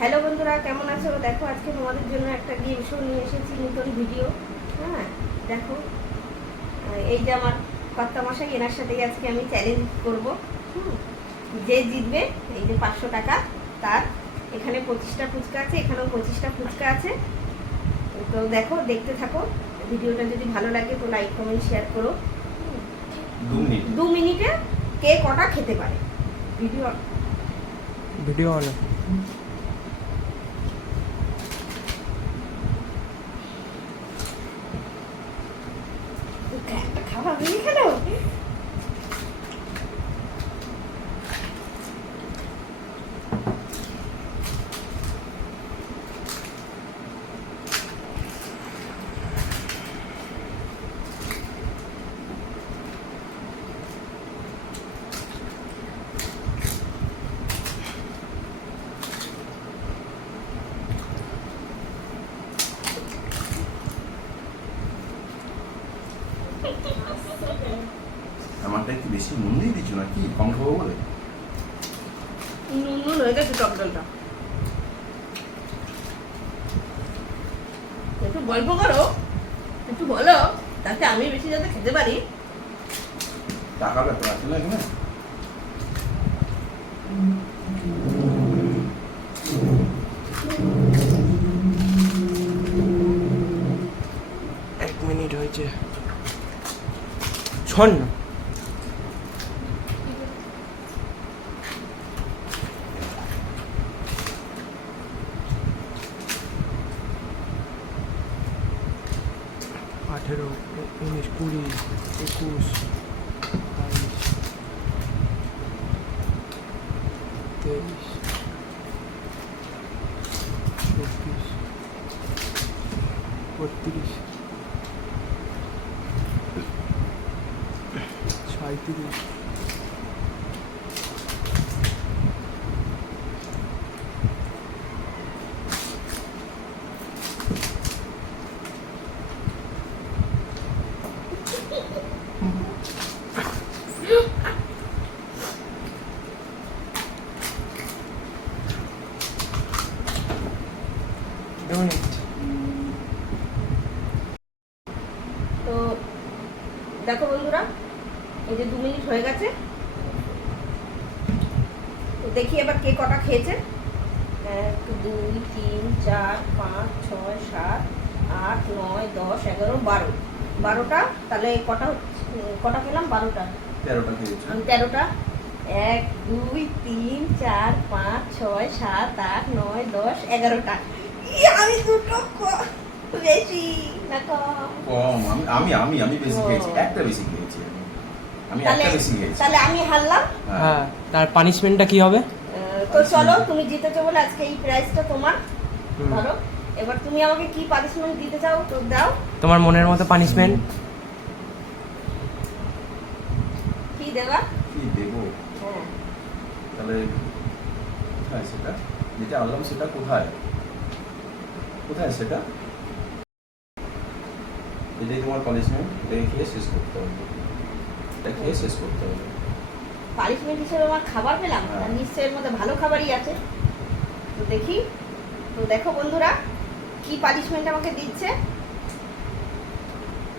Hello বন্ধুরা, কেমন আছো? দেখো আজকে তোমাদের জন্য একটা গেম শো নিয়ে এসেছি, নতুন ভিডিও। হ্যাঁ দেখো, এই যে আমার কর্তা মশাই, এনার সাথেই আজকে আমি চ্যালেঞ্জ করবো। যে জিতবে এই যে 500 টাকা তার। এখানে 25টা ফুচকা আছে, এখানেও 25টা ফুচকা আছে। তো দেখো, দেখতে থাকো। ভিডিওটা যদি ভালো লাগে তো লাইক কমেন্ট শেয়ার করো। 2 মিনিটে কে কটা খেতে পারে। Video on. খাওয়া হয়ে গেল। আমারটা একটু বেশি নুন দিয়ে দিচ্ছ নাকি, কম খাবো বলে? নুন নুন হয়ে গেছে টক ডালটা। একটু গল্প করো, একটু বলো, তাতে আমি বেশি যাতে খেতে পারি। টাকা ব্যাপার আছে না এখানে। এক মিনিট হয়েছে, শোন না। আঠেরো, 19, 20, 21, 22, 23, 24, 32, 37, তো দেখো বন্ধুরা, এই যে 2 মিনিট হয়ে গেছে। তো দেখি এবার কে কটা খেয়েছে। 1 2 3 4 5 6 7 8 9 10 11 12। 12টা তাহলে কটা খেলাম? 12টা। 13টা খেয়েছি আমি 13টা। 1 2 3 4 5 6 7 8 9 10 11টা। আমি দুটো বেশি না কম? কম। আমি আমি আমি বেশি খেয়েছি, একটা বেশি খেয়েছি আমি একটা বেশি খেয়েছি। তাহলে আমি হারলাম। হ্যাঁ, তার পানিশমেন্টটা কি হবে? তো চলো, তুমি জিতেছো বলে আজকে এই প্রাইজটা তোমার। ধরো, এবার তুমি আমাকে কি পানিশমেন্ট দিতে চাও তো দাও। তোমার মনের মতো পানিশমেন্ট কি দেবা? কি দেবো? হ্যাঁ, তাহলে কোথায় সেটা, যেটা আনলাম সেটা কোথায় কোথায় সেটা? এটাই তোমার পানিশমেন্ট। এটাকে খেয়ে শেষ করতে হবে, এটা খেয়ে শেষ করতে হবে। পানিশমেন্ট হিসেবে আমার খাবার পেলাম, হ্যাঁ। আর নিশ্চয়ই এর মধ্যে ভালো খাবারই আছে। তো দেখি। তো দেখো বন্ধুরা, কি পানিশমেন্ট আমাকে দিচ্ছে।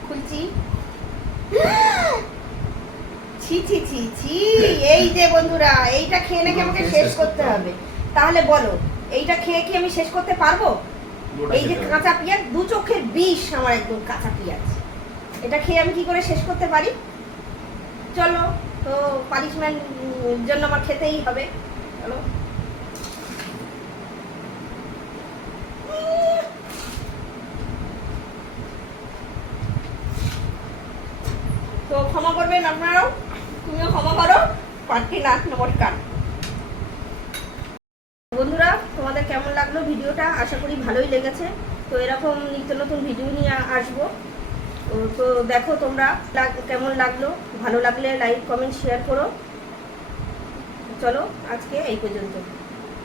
খুলছি। ছি ছি ছি ছি, এই যে বন্ধুরা, এইটা খেয়ে নাকি আমাকে শেষ করতে হবে। তাহলে বলো, এইটা খেয়ে কি আমি শেষ করতে পারবো? এই যে কাঁচা পেঁয়াজ, 2 চোখের বিষ আমার, একদম কাঁচা পেঁয়াজ। এটা খেয়ে আমি কি করে শেষ করতে পারি? চলো, তো পানিশমেন্ট জন্য আমার খেতেই হবে। চলো। তো ক্ষমা করবেন আপনারাও, তুমিও ক্ষমা করো। পার্টি না, নমস্কার। বন্ধুরা, তোমাদের কেমন লাগলো ভিডিওটা? আশা করি ভালোই লেগেছে। তো এরকম নিত্য নতুন ভিডিও নিয়ে আসবো। তো দেখো তোমরা কেমন লাগলো। ভালো লাগলে লাইক কমেন্ট শেয়ার করো। চলো আজকে এই পর্যন্ত।